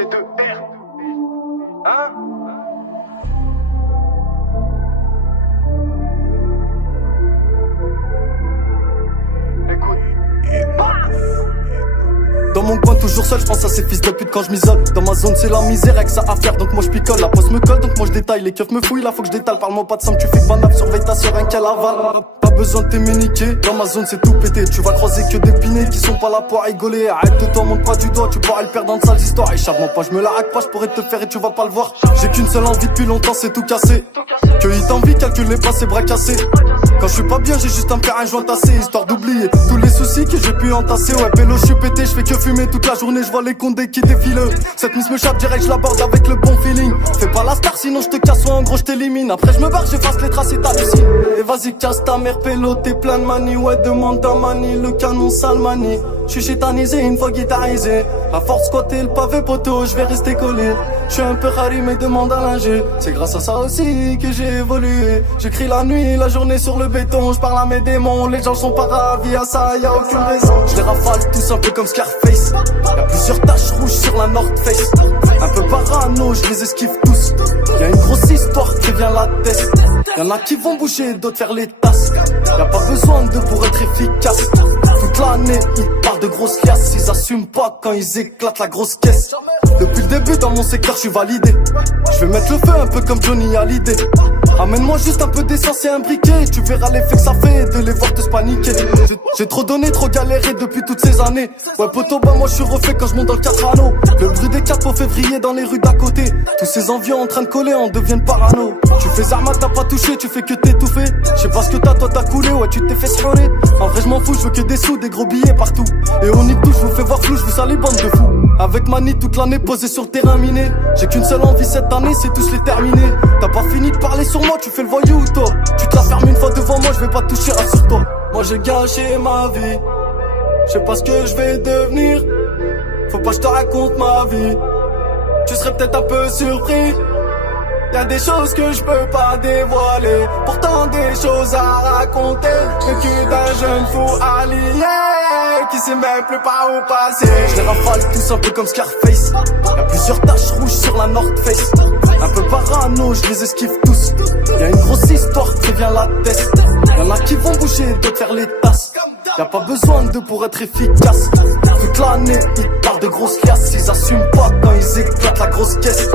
G2R. Hein? Dans mon coin toujours seul, je pense à ces fils de pute quand je m'isole. Dans ma zone c'est la misère avec ça à faire, donc moi je picole. La poste me colle, donc moi je détaille. Les keufs me fouillent, là faut que je détale. Parle-moi pas de somme, tu fais que banab, surveille ta soeur, un qu'elle avale. Pas besoin de t'aimer niquer, dans ma zone c'est tout pété. Tu vas croiser que des pinés qui sont pas là pour rigoler. Arrête de toi, monte pas du doigt, tu pourras le perdre dans de sales histoires. Échappe-moi pas, je me la hack pas, je pourrais te faire et tu vas pas le voir. J'ai qu'une seule envie depuis longtemps, c'est tout casser. Que il t'envie, calcule les pas, c'est bras cassés. Quand je suis pas bien, j'ai juste à me faire un joint tassé, histoire d'oublier tous les soucis que j'ai pu entasser. Ouais, pélo, je suis pété, je fais que fumer toute la journée, je vois les comptes qui défilent. Cette miss me chape direct, je l'aborde avec le bon feeling. Fais pas la star, sinon je te casse, ou en gros je t'élimine. Après je me barre, j'efface les traces et t'hallucines. Et vas-y, casse ta mère, pélo, t'es plein de manie. Ouais, demande ta manie, le canon sale manie. Je suis chétanisé une fois guitarisé. À force squatter le pavé poteau, je vais rester collé. Je suis un peu rari mais demande à linger. C'est grâce à ça aussi que j'ai évolué. J'écris la nuit, la journée sur le béton. Je parle à mes démons, les gens sont pas ravis. À ça y'a aucune raison. Je les rafale tous un peu comme Scarface. Y'a plusieurs taches rouges sur la North Face. Un peu parano, je les esquive tous. Y'a une grosse histoire qui vient la tête. Y'en a qui vont bouger, d'autres faire les tasses. Y'a pas besoin de pour être efficace. Toute l'année, ils parlent de grosses liasses. Ils assument pas quand ils éclatent la grosse caisse. Depuis le début dans mon secteur, je suis validé. Je vais mettre le feu un peu comme Johnny Hallyday. Amène-moi juste un peu d'essence et un briquet. Tu verras l'effet que ça fait de les voir tous paniquer. J'ai trop donné, trop galéré depuis toutes ces années. Ouais poto, bah moi je suis refait quand je monte dans le 4 anneaux. Le bruit des 4 au février dans les rues d'à côté. Tous ces envieux en train de coller en deviennent parano. Tu fais Zarma, t'as pas touché, tu fais que t'étouffer. Je sais pas ce que t'as, toi t'as coulé, ouais tu t'es fait sforer. En vrai je m'en fous, je veux que des sous, des gros billets partout. Et on nique tout, je vous fais voir flou, je vous sale les bandes de fous. Avec Mani toute l'année posée sur le terrain miné. J'ai qu'une seule envie cette année, c'est tous les terminer. T'as pas fini de parler sur moi, tu fais le voyou toi. Tu te la fermes une fois devant moi, je vais pas te toucher, rassure-toi. Moi j'ai gâché ma vie, je sais pas ce que je vais devenir. Faut pas que je te raconte ma vie, tu serais peut-être un peu surpris. Y'a des choses que je peux pas dévoiler, pourtant des choses à raconter. Le cul d'un jeune fou allié qui sait même plus par où passer. Je les rafale tous un peu comme Scarface. Y'a plusieurs taches rouges sur la North Face. Un peu parano, je les esquive tous. Y'a une grosse histoire qui vient la tête. Y'en a qui vont bouger, d'autres faire les tasses. Y'a pas besoin de pour être efficace. Toute l'année, ils parlent de grosses liasses. Ils assument pas quand ils éclatent la grosse caisse.